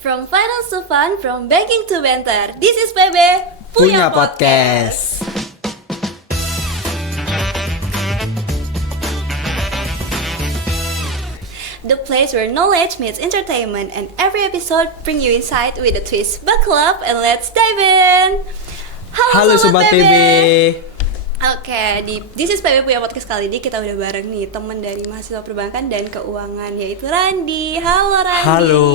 From finance to fun, from banking to banter. This is PB Punya Podcast. The place where knowledge meets entertainment, and every episode bring you insight with a twist. Buckle up and let's dive in. Halo Sobat PB. Oke, di This is PB Punya Podcast kali ini kita udah bareng nih teman dari mahasiswa perbankan dan keuangan, yaitu Randi. Halo Randi. Halo.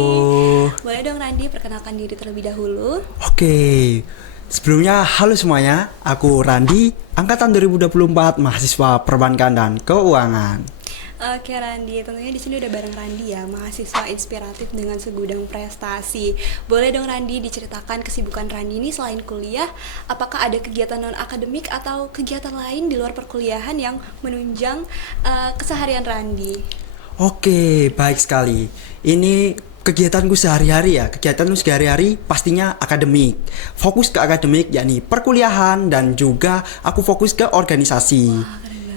Boleh dong Randi perkenalkan diri terlebih dahulu? Oke. Sebelumnya halo semuanya, aku Randi, angkatan 2024, mahasiswa perbankan dan keuangan. Oke Randi, tentunya di sini udah bareng Randi ya, mahasiswa inspiratif dengan segudang prestasi. Boleh dong Randi diceritakan kesibukan Randi ini selain kuliah, apakah ada kegiatan non akademik atau kegiatan lain di luar perkuliahan yang menunjang keseharian Randi? Oke, baik sekali. Ini kegiatanku sehari-hari ya. Kegiatanku sehari-hari pastinya akademik. Fokus ke akademik yakni perkuliahan dan juga aku fokus ke organisasi. Wah, keren banget.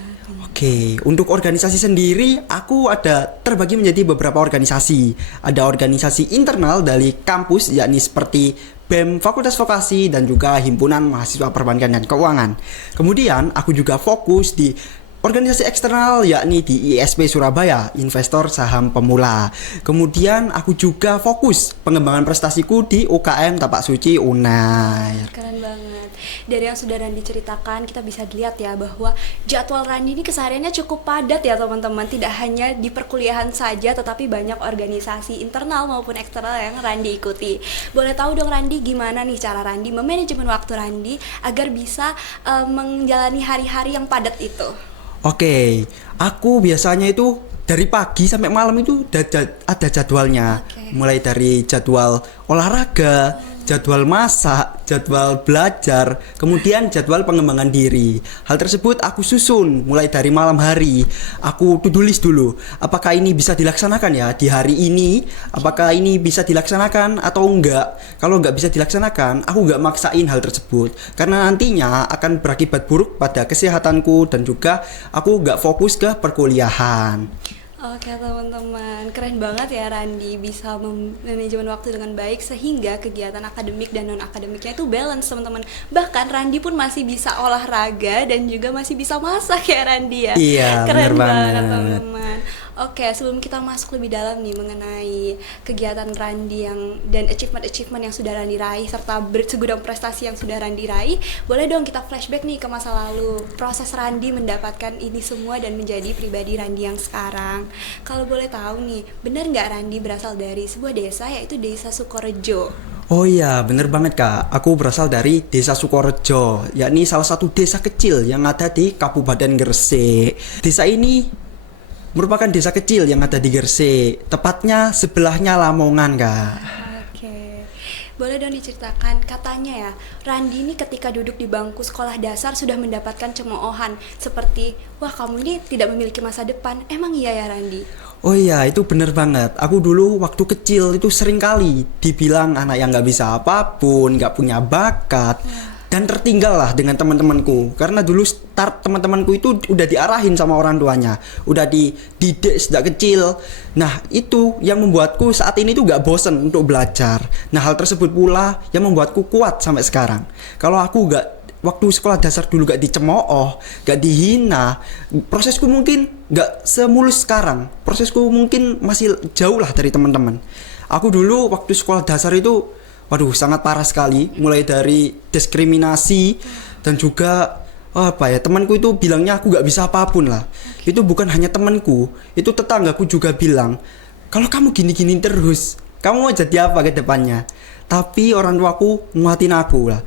Oke, untuk organisasi sendiri, aku ada terbagi menjadi beberapa organisasi. Ada organisasi internal dari kampus, yakni seperti BEM Fakultas Vokasi dan juga Himpunan Mahasiswa Perbankan dan Keuangan. Kemudian, aku juga fokus di organisasi eksternal, yakni di ISP Surabaya, Investor Saham Pemula. Kemudian, aku juga fokus pengembangan prestasiku di UKM Tapak Suci Unair. Keren banget. Dari yang sudah Randi ceritakan, kita bisa lihat ya bahwa jadwal Randi ini kesehariannya cukup padat ya teman-teman. Tidak hanya di perkuliahan saja, tetapi banyak organisasi internal maupun eksternal yang Randi ikuti. Boleh tahu dong Randi, gimana nih cara Randi memanajemen waktu Randi agar bisa menjalani hari-hari yang padat itu? Oke, aku biasanya itu dari pagi sampai malam itu ada jadwalnya. Oke. Mulai dari jadwal olahraga, jadwal masak, jadwal belajar, kemudian jadwal pengembangan diri. Hal tersebut aku susun mulai dari malam hari. Aku to-do list dulu. Apakah ini bisa dilaksanakan ya di hari ini? Apakah ini bisa dilaksanakan atau enggak? Kalau enggak bisa dilaksanakan, aku enggak maksain hal tersebut. Karena nantinya akan berakibat buruk pada kesehatanku dan juga aku enggak fokus ke perkuliahan. Oke teman-teman, keren banget ya Randi bisa manajemen waktu dengan baik sehingga kegiatan akademik dan non akademiknya itu balance teman-teman. Bahkan Randi pun masih bisa olahraga dan juga masih bisa masak ya Randi ya. Iya, keren bener banget banget. teman-teman. Oke, sebelum kita masuk lebih dalam nih mengenai kegiatan Randi dan achievement yang sudah Randi raih serta segudang prestasi yang sudah Randi raih, boleh dong kita flashback nih ke masa lalu, proses Randi mendapatkan ini semua dan menjadi pribadi Randi yang sekarang. Kalau boleh tahu nih, benar nggak Randi berasal dari sebuah desa yaitu Desa Sukorejo? Oh iya, bener banget Kak. Aku berasal dari Desa Sukorejo, yakni salah satu desa kecil yang ada di Kabupaten Gresik. Desa ini merupakan desa kecil yang ada di Gresik, tepatnya sebelahnya Lamongan Kak. Oke, boleh dong diceritakan, katanya ya Randi ini ketika duduk di bangku sekolah dasar sudah mendapatkan cemoohan seperti, wah kamu ini tidak memiliki masa depan. Emang iya ya Randi? Oh iya, itu bener banget. Aku dulu waktu kecil itu sering kali dibilang anak yang gak bisa apapun, gak punya bakat. Dan tertinggal lah dengan teman-temanku. Karena dulu start teman-temanku itu udah diarahin sama orang tuanya, udah dididik sejak kecil. Nah itu yang membuatku saat ini tuh gak bosen untuk belajar. Nah hal tersebut pula yang membuatku kuat sampai sekarang. Kalau aku waktu sekolah dasar dulu gak dicemooh, gak dihina, prosesku mungkin gak semulus sekarang. Prosesku mungkin masih jauh lah dari teman-teman. Aku dulu waktu sekolah dasar itu waduh, sangat parah sekali. Mulai dari diskriminasi dan juga temanku itu bilangnya aku gak bisa apapun lah. Itu bukan hanya temanku, itu tetanggaku juga bilang, kalau kamu gini-gini terus, kamu mau jadi apa ke depannya? Tapi orang tuaku nguatin aku lah.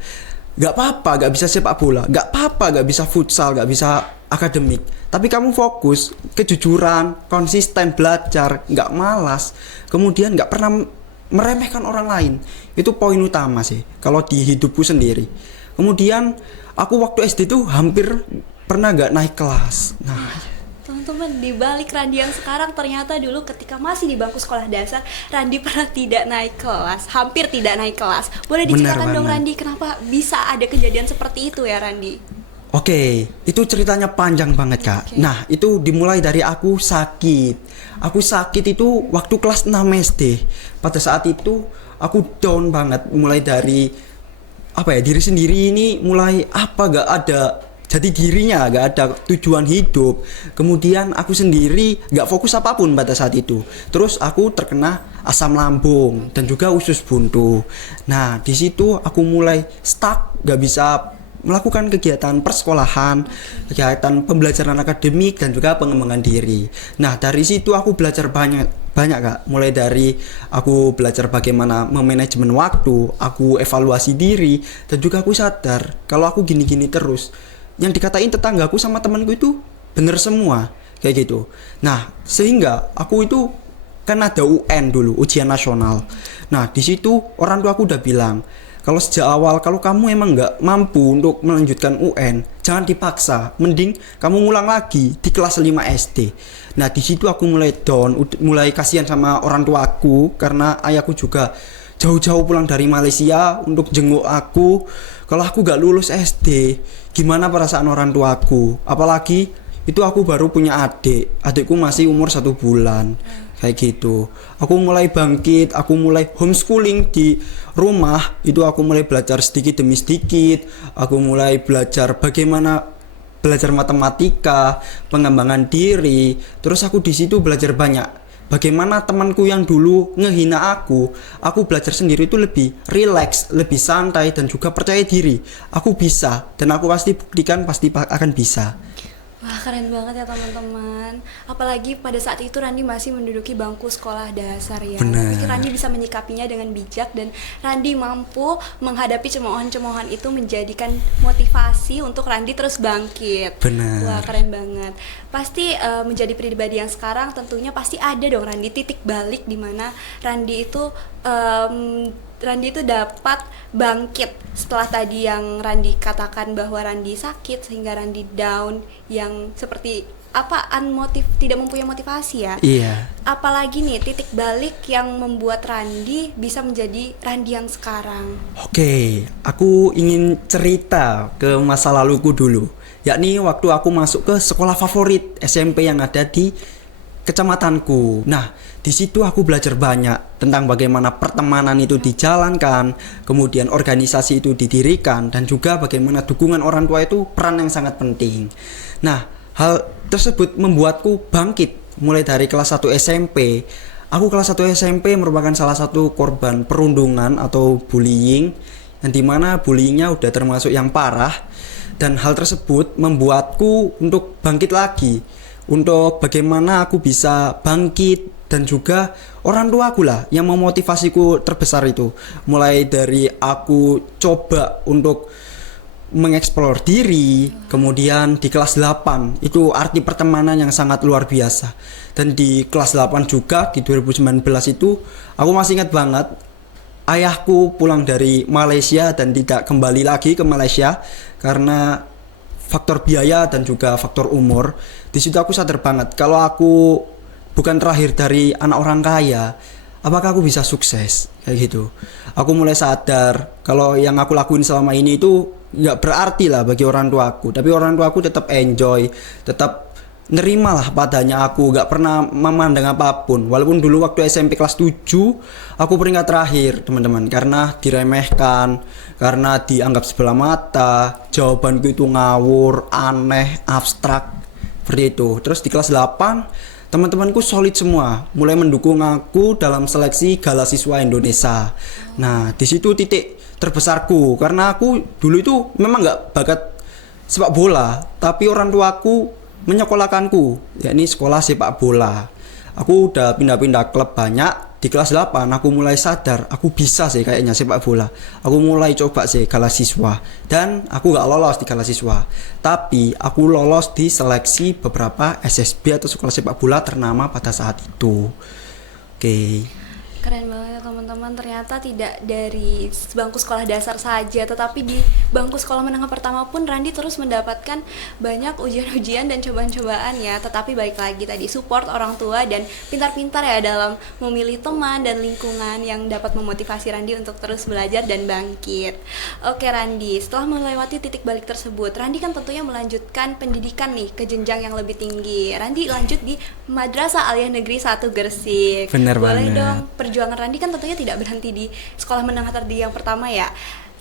Gak apa-apa gak bisa sepak bola, gak apa-apa gak bisa futsal, gak bisa akademik, tapi kamu fokus, kejujuran, konsisten belajar, gak malas, kemudian gak pernah meremehkan orang lain. Itu poin utama sih kalau di hidupku sendiri. Kemudian aku waktu SD tuh hampir pernah gak naik kelas. Nah Teman-teman, di balik Randi yang sekarang ternyata dulu ketika masih di bangku sekolah dasar, Randi pernah tidak naik kelas, hampir tidak naik kelas. Boleh diceritakan dong Randi, kenapa bisa ada kejadian seperti itu ya Randi? Oke, itu ceritanya panjang banget Kak. Oke. Nah, itu dimulai dari aku sakit. Aku sakit itu waktu kelas 6 SD. Pada saat itu aku down banget, mulai dari apa ya, diri sendiri ini mulai apa, gak ada jadi dirinya, gak ada tujuan hidup. Kemudian aku sendiri gak fokus apapun pada saat itu. Terus aku terkena asam lambung dan juga usus buntu. Nah, di situ aku mulai stuck, gak bisa melakukan kegiatan persekolahan, kegiatan pembelajaran akademik dan juga pengembangan diri. Nah, dari situ aku belajar banyak Kak. Mulai dari aku belajar bagaimana memanajemen waktu, aku evaluasi diri, dan juga aku sadar kalau aku gini-gini terus, yang dikatain tetanggaku sama temanku itu bener semua kayak gitu. Nah, sehingga aku itu kan ada UN dulu, ujian nasional. Nah, di situ orang tua aku udah bilang, kalau sejak awal, kalau kamu emang nggak mampu untuk melanjutkan UN, jangan dipaksa. Mending kamu ngulang lagi di kelas 5 SD. Nah, di situ aku mulai down, mulai kasihan sama orang tua aku, karena ayahku juga jauh-jauh pulang dari Malaysia untuk jenguk aku. Kalau aku nggak lulus SD, gimana perasaan orang tua aku? Apalagi itu aku baru punya adikku masih umur 1 bulan. Kayak gitu, aku mulai bangkit, aku mulai homeschooling di rumah. Itu aku mulai belajar sedikit demi sedikit. Aku mulai belajar bagaimana belajar matematika, pengembangan diri. Terus aku di situ belajar banyak. Bagaimana temanku yang dulu ngehina aku belajar sendiri itu lebih relax, lebih santai, dan juga percaya diri. Aku bisa, dan aku pasti buktikan pasti akan bisa. Wah, keren banget ya teman-teman. Apalagi pada saat itu Randi masih menduduki bangku sekolah dasar ya. Benar. Tapi Randi bisa menyikapinya dengan bijak, dan Randi mampu menghadapi cemoohan-cemoohan itu menjadikan motivasi untuk Randi terus bangkit. Benar. Wah, keren banget. Pasti menjadi pribadi yang sekarang tentunya pasti ada dong Randi titik balik di mana Randi itu dapat bangkit setelah tadi yang Randi katakan bahwa Randi sakit sehingga Randi down, yang seperti apa, tidak mempunyai motivasi ya. Iya. Apalagi nih titik balik yang membuat Randi bisa menjadi Randi yang sekarang. Oke, aku ingin cerita ke masa laluku dulu. Yakni waktu aku masuk ke sekolah favorit SMP yang ada di kecamatanku. Nah, di situ aku belajar banyak tentang bagaimana pertemanan itu dijalankan, kemudian organisasi itu didirikan, dan juga bagaimana dukungan orang tua itu peran yang sangat penting. Nah, hal tersebut membuatku bangkit mulai dari kelas 1 SMP. Aku kelas 1 SMP merupakan salah satu korban perundungan atau bullying, yang dimana bullyingnya udah termasuk yang parah, dan hal tersebut membuatku untuk bangkit lagi, untuk bagaimana aku bisa bangkit. Dan juga orang tua aku lah yang memotivasiku terbesar itu. Mulai dari aku coba untuk mengeksplor diri, kemudian di kelas 8 itu arti pertemanan yang sangat luar biasa. Dan di kelas 8 juga di 2019 itu aku masih ingat banget, ayahku pulang dari Malaysia dan tidak kembali lagi ke Malaysia karena faktor biaya dan juga faktor umur. Di situ aku sadar banget kalau aku bukan terakhir dari anak orang kaya, apakah aku bisa sukses kayak gitu. Aku mulai sadar kalau yang aku lakuin selama ini itu nggak berarti lah bagi orang tua aku, tapi orang tua aku tetap enjoy, tetap nerima lah padanya. Aku nggak pernah memandang apapun, walaupun dulu waktu SMP kelas 7 aku peringkat terakhir teman-teman, karena diremehkan, karena dianggap sebelah mata, jawabanku itu ngawur, aneh, abstrak seperti itu. Terus di kelas 8 teman-temanku solid semua, mulai mendukung aku dalam seleksi Gala Siswa Indonesia. Nah, di situ titik terbesarku, karena aku dulu itu memang nggak bakat sepak bola, tapi orang tuaku menyekolahkanku, yakni sekolah sepak bola. Aku udah pindah-pindah klub banyak. Di kelas 8 aku mulai sadar aku bisa sih kayaknya sepak bola. Aku mulai coba sih Gala Siswa, dan aku gak lolos di Gala Siswa, tapi aku lolos di seleksi beberapa SSB atau sekolah sepak bola ternama pada saat itu. Oke. Keren banget ya teman-teman, ternyata tidak dari bangku sekolah dasar saja, tetapi di bangku sekolah menengah pertama pun Randi terus mendapatkan banyak ujian-ujian dan cobaan-cobaan ya. Tetapi balik lagi tadi, support orang tua dan pintar-pintar ya dalam memilih teman dan lingkungan yang dapat memotivasi Randi untuk terus belajar dan bangkit. Oke Randi, setelah melewati titik balik tersebut, Randi kan tentunya melanjutkan pendidikan nih ke jenjang yang lebih tinggi. Randi lanjut di Madrasah Aliyah Negeri 1 Gresik. Bener Boleh banget. dong, perjuangan Randi kan tentunya tidak berhenti di sekolah menengah terdiri yang pertama ya.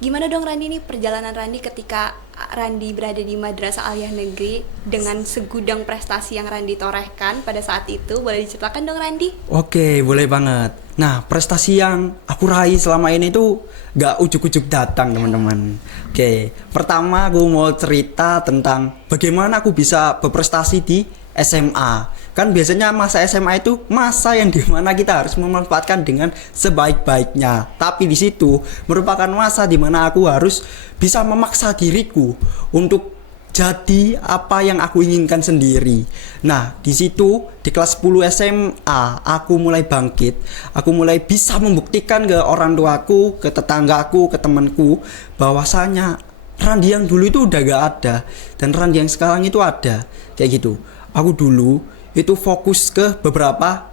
Gimana dong Randi nih perjalanan Randi ketika Randi berada di Madrasah Aliyah Negeri dengan segudang prestasi yang Randi torehkan pada saat itu? Boleh diceritakan dong Randi? Oke, boleh banget. Nah, prestasi yang aku raih selama ini tuh gak ujuk-ujuk datang, teman-teman. Oke, pertama aku mau cerita tentang bagaimana aku bisa berprestasi di SMA. Kan biasanya masa SMA itu masa yang dimana kita harus memanfaatkan dengan sebaik-baiknya. Tapi di situ merupakan masa dimana aku harus bisa memaksa diriku untuk jadi apa yang aku inginkan sendiri. Nah, di situ di kelas 10 SMA aku mulai bangkit. Aku mulai bisa membuktikan ke orang tuaku, ke tetanggaku, ke temanku bahwasanya Randi yang dulu itu udah gak ada dan Randi yang sekarang itu ada. Kayak gitu. Aku dulu itu fokus ke beberapa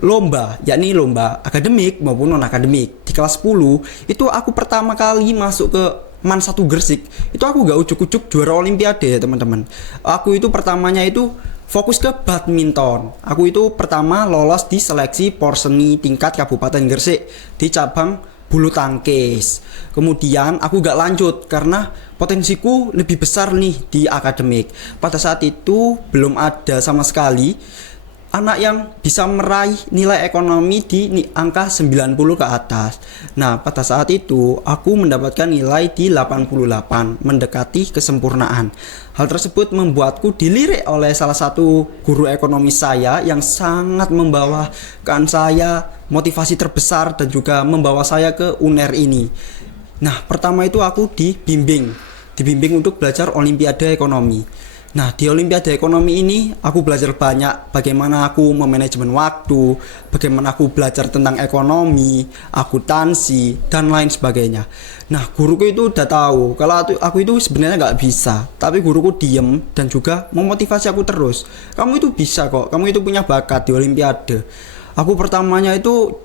lomba, yakni lomba akademik maupun non akademik. Di kelas 10 itu aku pertama kali masuk ke Man 1 Gresik. Itu aku gak ujuk-ujuk juara olimpiade ya teman-teman. Aku itu pertamanya itu fokus ke badminton. Aku itu pertama lolos di seleksi porseni tingkat Kabupaten Gresik di cabang bulu tangkis. Kemudian aku gak lanjut karena potensiku lebih besar nih di akademik. Pada saat itu belum ada sama sekali anak yang bisa meraih nilai ekonomi di angka 90 ke atas. Nah, pada saat itu aku mendapatkan nilai di 88, mendekati kesempurnaan. Hal tersebut membuatku dilirik oleh salah satu guru ekonomi saya yang sangat membawakan saya motivasi terbesar dan juga membawa saya ke UNER ini. Nah, pertama itu aku dibimbing untuk belajar olimpiade ekonomi. Nah, di olimpiade ekonomi ini aku belajar banyak bagaimana aku memanajemen waktu, bagaimana aku belajar tentang ekonomi, akuntansi, dan lain sebagainya. Nah, guruku itu udah tahu kalau aku itu sebenarnya nggak bisa, tapi guruku diem dan juga memotivasi aku terus. Kamu itu bisa kok, kamu itu punya bakat di olimpiade. Aku pertamanya itu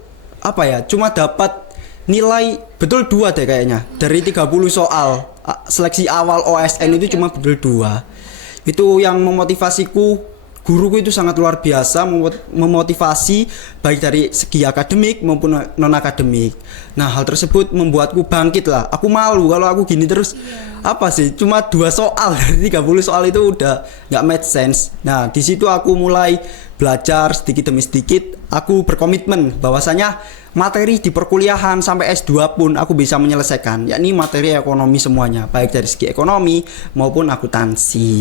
cuma dapat nilai betul 2 deh kayaknya. Dari 30 soal seleksi awal OSN itu cuma betul 2. Itu yang memotivasiku, guruku itu sangat luar biasa memotivasi baik dari segi akademik maupun non akademik. Nah, hal tersebut membuatku bangkit lah. Aku malu kalau aku gini terus. Cuma 2 soal dari 30 soal itu udah nggak make sense. Nah, di situ aku mulai belajar sedikit demi sedikit. Aku berkomitmen bahwasanya materi di perkuliahan sampai S2 pun aku bisa menyelesaikan, yakni materi ekonomi semuanya, baik dari segi ekonomi maupun akuntansi.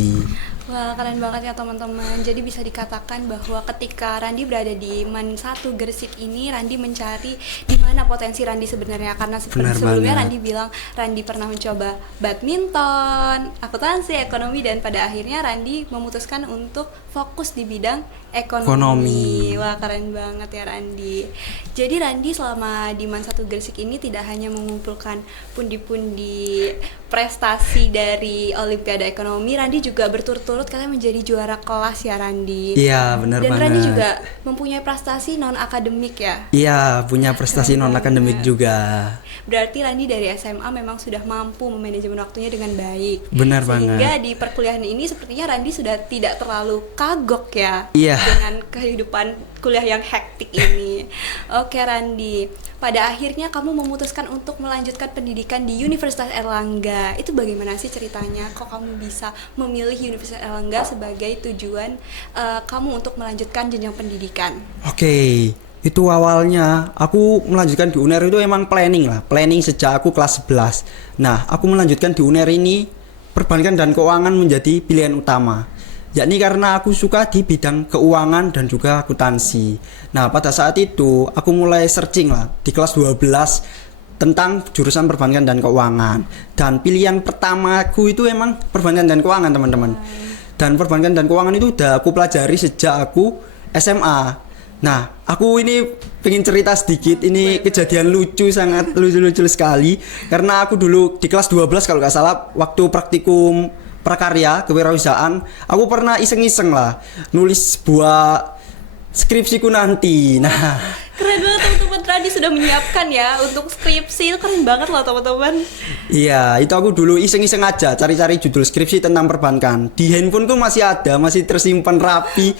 Wah, keren banget ya teman-teman. Jadi bisa dikatakan bahwa ketika Randi berada di Man 1 Gresik ini, Randi mencari di mana potensi Randi sebenarnya. Karena sebelumnya Randi bilang Randi pernah mencoba badminton, akuntansi, ekonomi, dan pada akhirnya Randi memutuskan untuk fokus di bidang ekonomi. Wah, keren banget ya Randi. Jadi Randi selama di Man 1 Gresik ini tidak hanya mengumpulkan pundi-pundi prestasi dari Olimpiade Ekonomi, Randi juga berturut-turut katanya menjadi juara kelas ya Randi. Iya, benar banget. Dan Randi juga mempunyai prestasi non akademik ya. Iya, punya prestasi non akademik juga. Berarti Randi dari SMA memang sudah mampu memanajemen waktunya dengan baik. Benar banget. Sehingga di perkuliahan ini sepertinya Randi sudah tidak terlalu kagok ya. Iya. Dengan kehidupan kuliah yang hektik ini. Oke Randi, pada akhirnya kamu memutuskan untuk melanjutkan pendidikan di Universitas Airlangga. Itu bagaimana sih ceritanya? Kok kamu bisa memilih Universitas Airlangga sebagai tujuan kamu untuk melanjutkan jenjang pendidikan? Oke, itu awalnya aku melanjutkan di UNER itu emang planning sejak aku kelas 11. Nah, aku melanjutkan di UNER ini perbankan dan keuangan menjadi pilihan utama, yakni karena aku suka di bidang keuangan dan juga akuntansi. Nah, pada saat itu aku mulai searching lah di kelas 12 tentang jurusan perbankan dan keuangan. Dan pilihan pertamaku itu emang perbankan dan keuangan, teman-teman. Dan perbankan dan keuangan itu udah aku pelajari sejak aku SMA. Nah, aku ini pengen cerita sedikit. Ini kejadian lucu, sangat lucu-lucu sekali. Karena aku dulu di kelas 12 kalau nggak salah, waktu praktikum prakarya kewirausahaan, aku pernah iseng-iseng lah nulis sebuah skripsiku nanti. Nah, Keren banget teman-teman, Randi sudah menyiapkan ya untuk skripsi. Itu keren banget loh teman-teman. iya, itu aku dulu iseng-iseng aja cari-cari judul skripsi tentang perbankan. Di handphoneku masih ada, masih tersimpan rapi.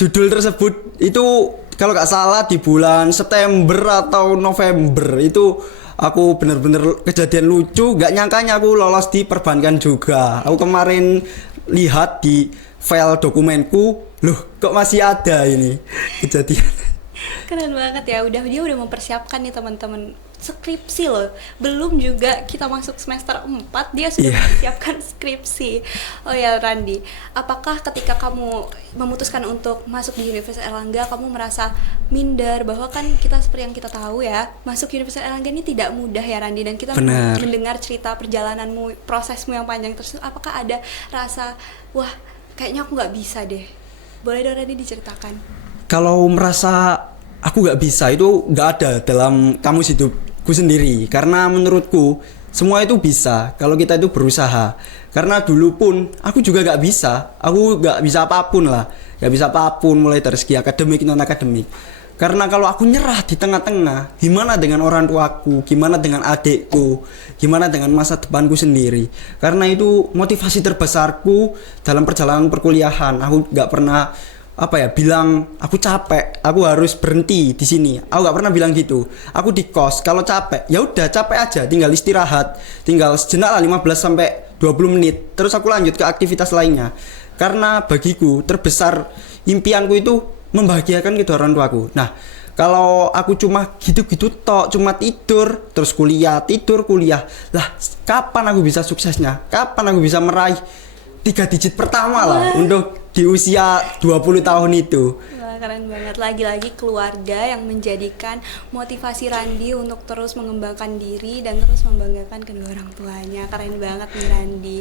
Judul tersebut itu kalau nggak salah di bulan September atau November itu aku bener-bener kejadian lucu, nggak nyangkanya aku lolos di perbankan juga. Aku kemarin lihat di file dokumenku, loh kok masih ada ini kejadian. Keren banget ya, dia udah mempersiapkan nih teman-teman skripsi loh. Belum juga kita masuk semester 4 dia sudah mempersiapkan skripsi. Oh ya Randi, apakah ketika kamu memutuskan untuk masuk di Universitas Airlangga kamu merasa minder, bahwa kan kita seperti yang kita tahu ya, masuk Universitas Airlangga ini tidak mudah ya Randi, dan kita mendengar cerita perjalananmu, prosesmu yang panjang tersebut, apakah ada rasa wah kayaknya aku nggak bisa deh? Boleh dong Randi diceritakan. Kalau merasa aku nggak bisa itu nggak ada dalam kamus hidupku sendiri, karena menurutku semua itu bisa kalau kita itu berusaha. Karena dulu pun aku juga nggak bisa, aku nggak bisa apapun lah, nggak bisa apapun mulai dari segi akademik non akademik. Karena kalau aku nyerah di tengah-tengah, gimana dengan orang tuaku, gimana dengan adikku, gimana dengan masa depanku sendiri. Karena itu motivasi terbesarku dalam perjalanan perkuliahan. Aku nggak pernah bilang aku capek, aku harus berhenti di sini. Aku nggak pernah bilang gitu. Aku di kos, kalau capek ya udah capek aja, tinggal istirahat, tinggal sejenak lah 15 sampai 20 menit. Terus aku lanjut ke aktivitas lainnya. Karena bagiku terbesar impianku itu membahagiakan kedua orang tuaku. Nah, kalau aku cuma gitu-gitu tok, cuma tidur terus kuliah, tidur kuliah, lah kapan aku bisa suksesnya? Kapan aku bisa meraih 3 digit pertama lah untuk di usia 20 tahun itu. Wah, keren banget. Lagi-lagi keluarga yang menjadikan motivasi Randi untuk terus mengembangkan diri dan terus membanggakan kedua orang tuanya. Keren banget nih Randi.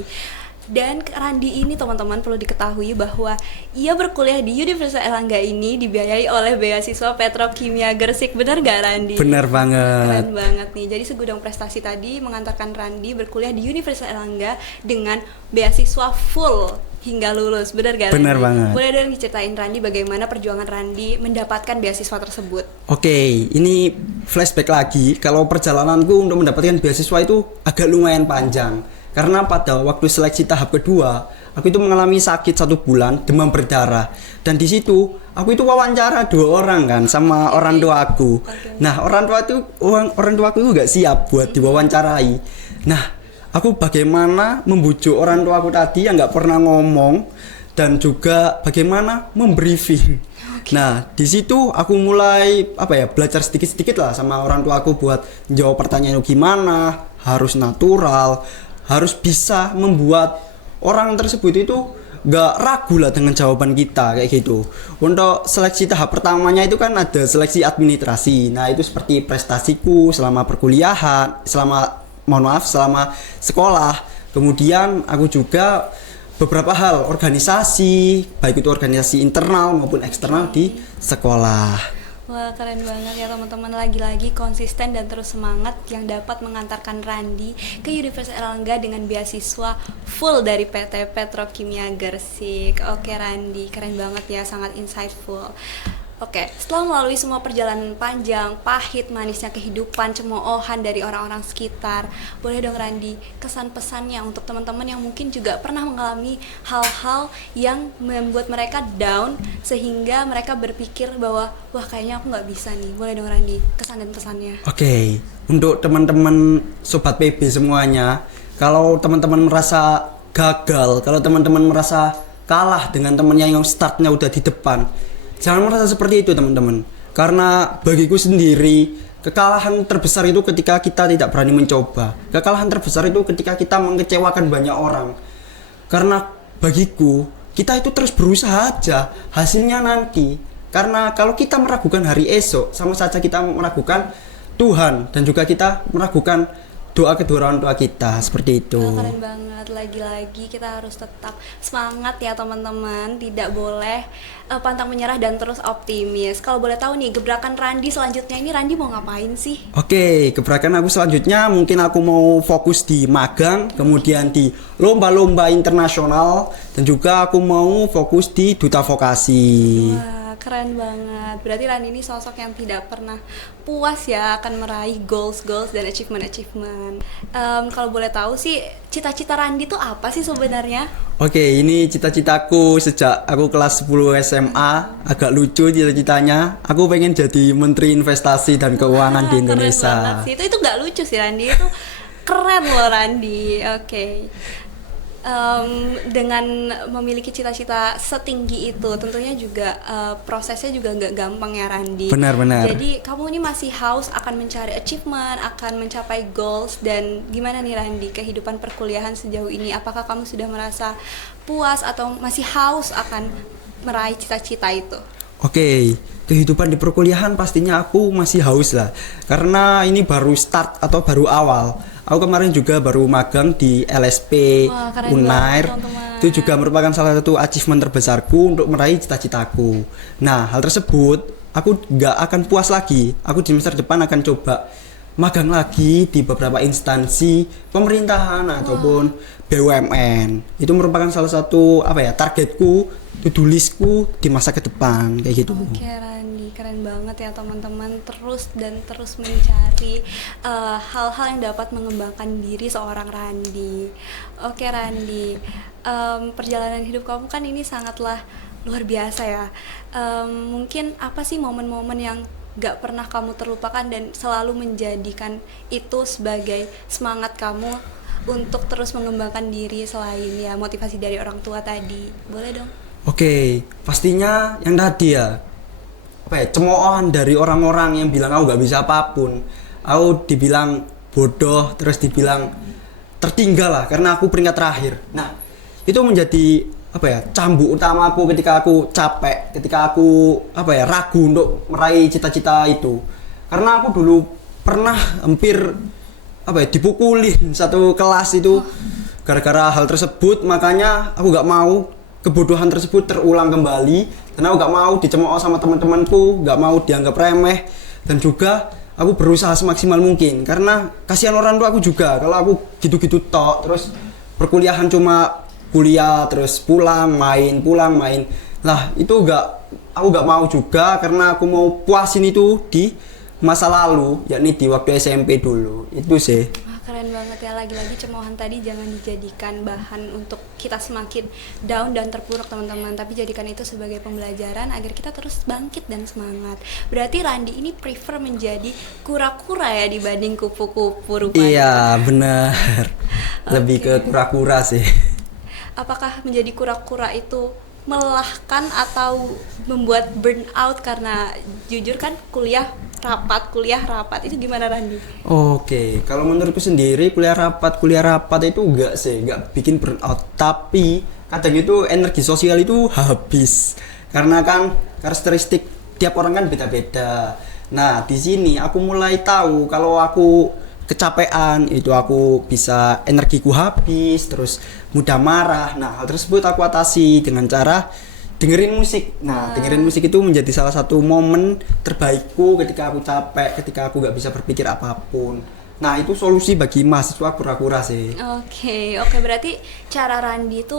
Dan Randi ini teman-teman perlu diketahui bahwa ia berkuliah di Universitas Airlangga ini dibiayai oleh beasiswa Petrokimia Gersik. Benar gak Randi? Benar banget. Keren banget nih. Jadi segudang prestasi tadi mengantarkan Randi berkuliah di Universitas Airlangga dengan beasiswa full hingga lulus. Benar gak Randi? Benar banget. Boleh dong diceritain Randi bagaimana perjuangan Randi mendapatkan beasiswa tersebut? Oke, ini flashback lagi. Kalau perjalananku untuk mendapatkan beasiswa itu agak lumayan panjang. Karena pada waktu seleksi tahap kedua, aku itu mengalami sakit 1 bulan, demam berdarah. Dan di situ aku itu wawancara 2 orang kan sama orang tua aku. Nah, orang tua aku itu nggak siap buat diwawancarai. Nah, aku bagaimana membujuk orang tua aku tadi yang nggak pernah ngomong, dan juga bagaimana membriefing. Nah, di situ aku mulai belajar sedikit-sedikit lah sama orang tua aku buat jawab pertanyaan gimana, harus natural, harus bisa membuat orang tersebut itu gak ragu lah dengan jawaban kita kayak gitu. Untuk seleksi tahap pertamanya itu kan ada seleksi administrasi. Nah, itu seperti prestasiku selama perkuliahan, selama sekolah. Kemudian aku juga beberapa hal organisasi, baik itu organisasi internal maupun eksternal di sekolah. Wah, keren banget ya teman-teman. Lagi-lagi konsisten dan terus semangat yang dapat mengantarkan Randi ke Universitas Airlangga dengan beasiswa full dari PT Petrokimia Gersik. Oke Randi, keren banget ya, sangat insightful. Oke, setelah melalui semua perjalanan panjang, pahit, manisnya kehidupan, cemoohan dari orang-orang sekitar, boleh dong Randi, kesan-pesannya untuk teman-teman yang mungkin juga pernah mengalami hal-hal yang membuat mereka down, sehingga mereka berpikir bahwa, wah kayaknya aku nggak bisa nih. Boleh dong Randi, kesan dan pesannya. Oke, untuk teman-teman Sobat PB semuanya, kalau teman-teman merasa gagal, kalau teman-teman merasa kalah dengan temannya yang startnya udah di depan, jangan merasa seperti itu teman-teman. Karena bagiku sendiri, kekalahan terbesar itu ketika kita tidak berani mencoba. Kekalahan terbesar itu ketika kita mengecewakan banyak orang. Karena bagiku, kita itu terus berusaha aja, hasilnya nanti. Karena kalau kita meragukan hari esok, sama saja kita meragukan Tuhan, dan juga kita meragukan doa kedua orang tua kita seperti itu. Keren banget, lagi-lagi kita harus tetap semangat ya teman-teman, tidak boleh pantang menyerah dan terus optimis. Kalau boleh tahu nih, gebrakan Randi selanjutnya ini Randi mau ngapain sih? Oke, gebrakan aku selanjutnya mungkin aku mau fokus di magang, kemudian di lomba-lomba internasional, dan juga aku mau fokus di duta vokasi. Wah, keren banget. Berarti Randi ini sosok yang tidak pernah puas ya akan meraih goals dan achievement. Kalau boleh tahu sih, cita-cita Randi tuh apa sih sebenarnya? Oke, ini cita-citaku sejak aku kelas 10 SMA. Agak lucu cita-citanya. Aku pengen jadi Menteri Investasi dan Keuangan di Indonesia. Keren banget sih. Itu nggak lucu sih Randi, itu keren loh Randi. Oke. Dengan memiliki cita-cita setinggi itu, tentunya juga prosesnya juga nggak gampang ya Randi. Benar-benar. Jadi kamu ini masih haus akan mencari achievement, akan mencapai goals, dan gimana nih Randi kehidupan perkuliahan sejauh ini? Apakah kamu sudah merasa puas atau masih haus akan meraih cita-cita itu? Oke, kehidupan di perkuliahan pastinya aku masih haus lah. Karena ini baru start atau baru awal. Aku kemarin juga baru magang di LSP Wah, keren Unair. banget, teman-teman. Itu juga merupakan salah satu achievement terbesarku untuk meraih cita-citaku. Nah, hal tersebut aku nggak akan puas lagi. Aku di semester depan akan coba magang lagi di beberapa instansi pemerintahan ataupun BUMN. Itu merupakan salah satu targetku, to-do listku di masa ke depan kayak gitu. Oke Randi, keren banget ya teman-teman, terus mencari hal-hal yang dapat mengembangkan diri seorang Randi. Oke Randi, perjalanan hidup kamu kan ini sangatlah luar biasa ya. Mungkin apa sih momen-momen yang gak pernah kamu terlupakan dan selalu menjadikan itu sebagai semangat kamu untuk terus mengembangkan diri selain ya motivasi dari orang tua tadi? Boleh dong? Oke, pastinya yang tadi ya, cemoohan dari orang-orang yang bilang aku gak bisa apapun. Aku dibilang bodoh, terus dibilang tertinggal lah karena aku peringkat terakhir. Nah, itu menjadi cambuk utama aku ketika aku capek, ketika aku ragu untuk meraih cita-cita itu. Karena aku dulu pernah hampir dipukulin satu kelas itu gara-gara hal tersebut. Makanya aku gak mau kebodohan tersebut terulang kembali, dan aku gak mau dicemooh sama teman-temanku, gak mau dianggap remeh, dan juga aku berusaha semaksimal mungkin karena kasihan orang tua aku juga kalau aku gitu-gitu tok, terus perkuliahan cuma kuliah terus pulang main. Lah itu aku gak mau juga, karena aku mau puasin itu di masa lalu, yakni di waktu SMP dulu. Itu sih. Keren banget ya, lagi-lagi cemoohan tadi jangan dijadikan bahan untuk kita semakin down dan terpuruk teman-teman, tapi jadikan itu sebagai pembelajaran agar kita terus bangkit dan semangat. Berarti Randi ini prefer menjadi kura-kura ya dibanding kupu-kupu rupanya. Iya benar. Lebih ke kura-kura sih. Apakah menjadi kura-kura itu melelahkan atau membuat burnout? Karena jujur kan kuliah rapat itu gimana Randi? Oke, kalau menurutku sendiri kuliah rapat itu enggak bikin burnout, tapi kadang itu energi sosial itu habis. Karena kan karakteristik tiap orang kan beda-beda. Nah, di sini aku mulai tahu kalau aku kecapean itu aku bisa energiku habis, terus mudah marah. Nah, hal tersebut aku atasi dengan cara dengerin musik. Nah, dengerin musik itu menjadi salah satu momen terbaikku ketika aku capek, ketika aku gak bisa berpikir apapun. Nah, itu solusi bagi mahasiswa kura-kura sih. Oke, berarti cara Randi itu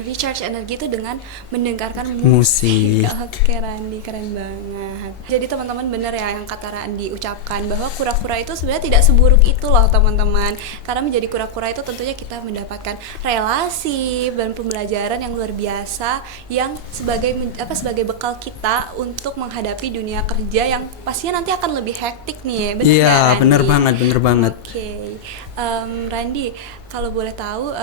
recharge energi itu dengan mendengarkan musik. Oke Randi, keren banget. Jadi teman-teman benar ya yang kata Randi ucapkan, bahwa kura-kura itu sebenarnya tidak seburuk itu loh teman-teman. Karena menjadi kura-kura itu tentunya kita mendapatkan relasi dan pembelajaran yang luar biasa yang sebagai bekal kita untuk menghadapi dunia kerja yang pastinya nanti akan lebih hektik nih. Iya, benar banget. Oke. Randi, kalau boleh tahu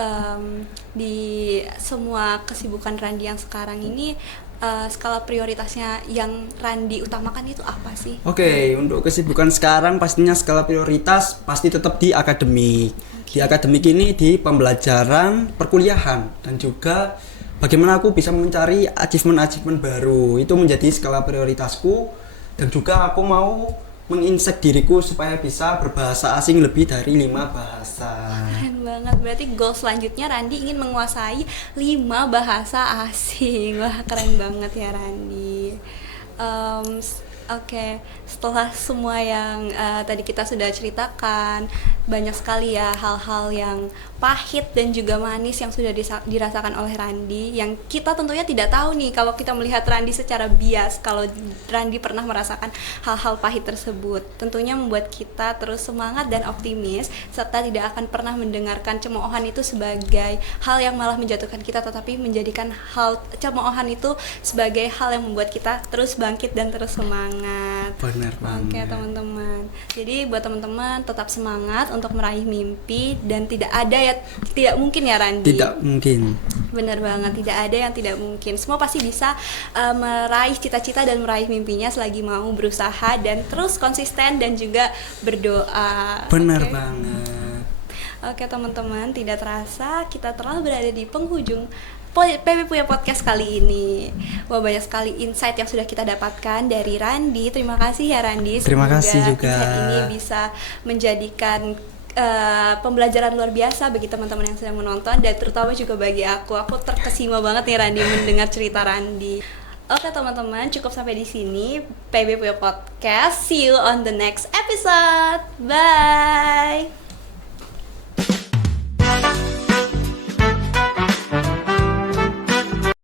di semua kesibukan Randi yang sekarang ini skala prioritasnya yang Randi utamakan itu apa sih? Oke, untuk kesibukan sekarang pastinya skala prioritas pasti tetap di akademik. Di akademik ini di pembelajaran perkuliahan dan juga bagaimana aku bisa mencari achievement baru. Itu menjadi skala prioritasku, dan juga aku mau menginsight diriku supaya bisa berbahasa asing lebih dari 5 bahasa. Keren banget, berarti goal selanjutnya Randi ingin menguasai 5 bahasa asing. Wah, keren banget ya Randi. Oke, setelah semua yang tadi kita sudah ceritakan, banyak sekali ya hal-hal yang pahit dan juga manis yang sudah dirasakan oleh Randi, yang kita tentunya tidak tahu nih kalau kita melihat Randi secara bias, kalau Randi pernah merasakan hal-hal pahit tersebut. Tentunya membuat kita terus semangat dan optimis, serta tidak akan pernah mendengarkan cemoohan itu sebagai hal yang malah menjatuhkan kita, tetapi menjadikan hal cemoohan itu sebagai hal yang membuat kita terus bangkit dan terus semangat. Benar banget. Oke teman-teman, jadi buat teman-teman tetap semangat untuk meraih mimpi, dan tidak mungkin ya Randi. Tidak mungkin. Benar banget, tidak ada yang tidak mungkin. Semua pasti bisa meraih cita-cita dan meraih mimpinya selagi mau berusaha dan terus konsisten dan juga berdoa. Benar Oke. banget. Oke teman-teman, tidak terasa kita telah berada di penghujung PB Puya Podcast kali ini. Wah, banyak sekali insight yang sudah kita dapatkan dari Randi. Terima kasih ya Randi. Terima kasih juga. Insight ini bisa menjadikan pembelajaran luar biasa bagi teman-teman yang sedang menonton, dan terutama juga bagi aku terkesima banget nih Randi mendengar cerita Randi. Oke teman-teman, cukup sampai di sini PB Puya Podcast. See you on the next episode. Bye.